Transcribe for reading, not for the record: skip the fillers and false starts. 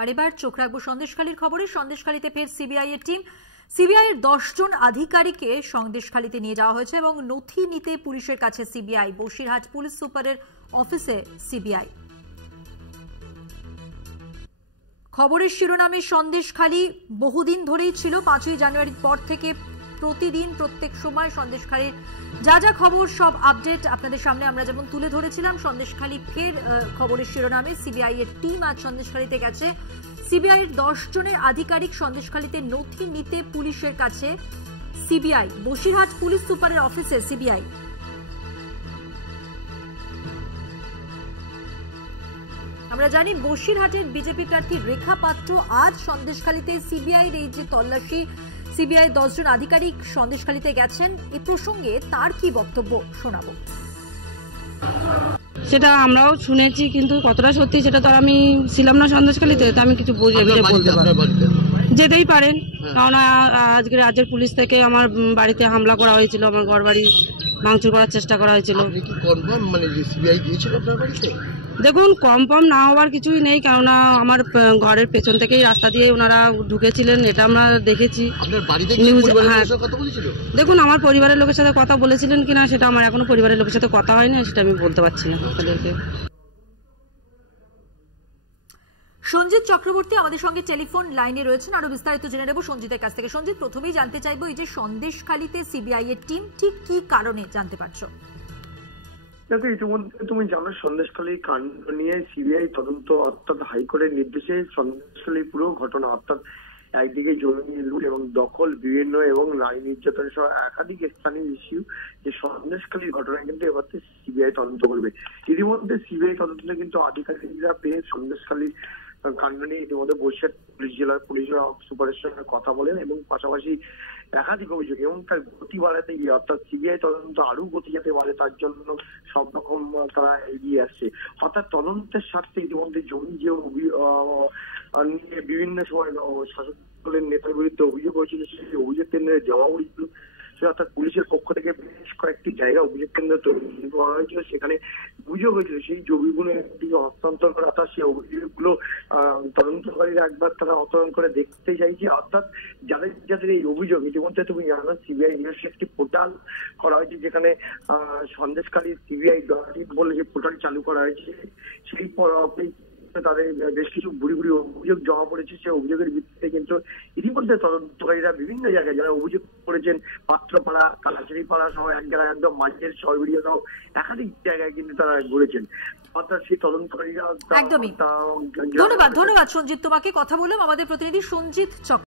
আর এবার চোখ রাখবো সন্দেশখালীর খবরে। সন্দেশখালীতে ফের সিবিআই এর টিম। সিবিআই এর 10 জন আধিকারিককে সন্দেশখালীতে নিয়ে যাওয়া হয়েছে এবং নথি নিতে পুলিশের কাছে সিবিআই। বসিরহাট পুলিশ সুপারের অফিসে সিবিআই। খবরের শিরোনামে সন্দেশখালী বহুদিন ধরেই ছিল। 5ই জানুয়ারির পর থেকে প্রতিদিন প্রত্যেক সময় সন্দেশখালীর যা যা খবর সব আপডেট আপনাদের সামনে আমরা যেমন তুলে ধরেছিলাম। সন্দেশখালী ফের খবরের শিরোনামে সিবিআই এর টিম আজ সন্দেশখালীতে গেছে। সিবিআই এর 10 জনের আধিকারিক সন্দেশখালীতে নথি নিতে পুলিশের কাছে সিবিআই। বসিরহাট পুলিশ সুপারের অফিসে সিবিআই। আমরা জানি বসিরহাটের বিজেপি প্রার্থী রেখা পাত্র আজ সন্দেশখালীতে সিবিআই এর এই যে তল্লাশি, সিবিআই 10 জন আধিকারিক সন্দেশখালীতে গেছেন, এ প্রসঙ্গে তার কি বক্তব্য শোনাবো। সেটা আমরাও শুনেছি, কিন্তু কতটা সত্যি সেটা তো আমি ছিলাম না সন্দেশখালীতে, তো আমি কিছু বলতে পারবো। যেতেই পারেন, কারণ আজকে রাজ্যের পুলিশ থেকে আমার বাড়িতে হামলা করা হয়েছিল, আমার ঘর বাড়ি ভাঙচুর করার চেষ্টা করা হয়েছিল। দেখুন, কনফার্ম না হওয়ার কিছুই নেই, কেননা আমার ঘরের পেছন থেকেই রাস্তা দিয়ে ওনারা ঢুকেছিলেন, এটা আমরা দেখেছি। দেখুন, আমার পরিবারের লোকের সাথে কথা বলেছিলেন কিনা সেটা আমার এখনো পরিবারের লোকের সাথে কথা হয়নি, সেটা আমি বলতে পারছি না আপনাদেরকে। সঞ্জিত চক্রবর্তী আমাদের সঙ্গে টেলিফোন লাইনে রয়েছেন, আরো বিস্তারিত জেনে নেব সঞ্জিতের কাছ থেকে। সঞ্জিত, প্রথমেই জানতে চাইবো এই যে সন্দেশখালীতে সিবিআই এর টিম ঠিক কি কারণে, জানতে পারছো? দেখো, ইতিমধ্যে তুমি জানো সন্দেশখালী কাণ্ড নিয়ে সিবিআই তদন্ত, অর্থাৎ হাইকোর্টের নির্দেশে সন্দেশখালী পুরো ঘটনা, অর্থাৎ একদিকে জমি লুট এবং দখল বিভিন্ন এবং নারী নির্যাতন সহ একাধিক স্থানীয় ইস্যু, যে সন্দেশখালীর ঘটনা কিন্তু এবার সিবিআই তদন্ত করবে। ইতিমধ্যে সিবিআই তদন্তে কিন্তু আধিকারিকরা পেয়ে সন্দেশখালী কাণ্ড নিয়ে ইতিমধ্যে বসিরহাট পুলিশ জেলার পুলিশ সুপারের সঙ্গে কথা বলেন এবং পাশাপাশি একাধিক অভিযোগ এবং তার গতি বাড়াতে গিয়ে, অর্থাৎ সিবিআই তদন্ত আরো গতি যাতে বাড়ে তার জন্য সব রকম তারা এগিয়ে আসছে। অর্থাৎ তদন্তের স্বার্থে ইতিমধ্যে জমি যে নিয়ে বিভিন্ন সময় শাসক দলের নেতার বিরুদ্ধে অভিযোগ হয়েছিল, সেই অভিযোগ কেন্দ্রে জবাব হয়েছিল। অর্থাৎ পুলিশের পক্ষ থেকে বেশ কয়েকটি জায়গা অভিযোগ কেন্দ্র তৈরি করা হয়েছিল, সেখানে অভিযোগ হয়েছিল সেই জমিগুলো একদিকে হস্তান্তর করা, অর্থাৎ সেই অভিযোগগুলো তদন্তকারীরা একবার তারা হস্তান্তর করে দেখতে চাইছে। অর্থাৎ যাদের যাদের এই অভিযোগ, ইতিমধ্যে তুমি জানো সিবিআই নিজস্ব একটি পোর্টাল করা হয়েছে, যেখানে সন্দেশখালী সিবিআই বলে যে পোর্টাল চালু করা হয়েছে, সেই তাদের বেশ কিছু বুড়ি বুড়ি অভিযোগ জমা পড়েছে। সেই অভিযোগের ভিত্তিতে কিন্তু ইতিমধ্যে তদন্তকারীরা বিভিন্ন জায়গায় যারা অভিযোগ করেছেন, পাত্রপাড়া, কালাচারিপাড়া সহ এক জায়গায় একদম মাঝের সরবেরিয়া সহ একাধিক জায়গায় কিন্তু তারা ঘুরেছেন। অর্থাৎ সেই তদন্তকারীরা একদমই। ধন্যবাদ সঞ্জিত, তোমাকে কথা বললাম আমাদের প্রতিনিধি সঞ্জিত চক্রবর্তী।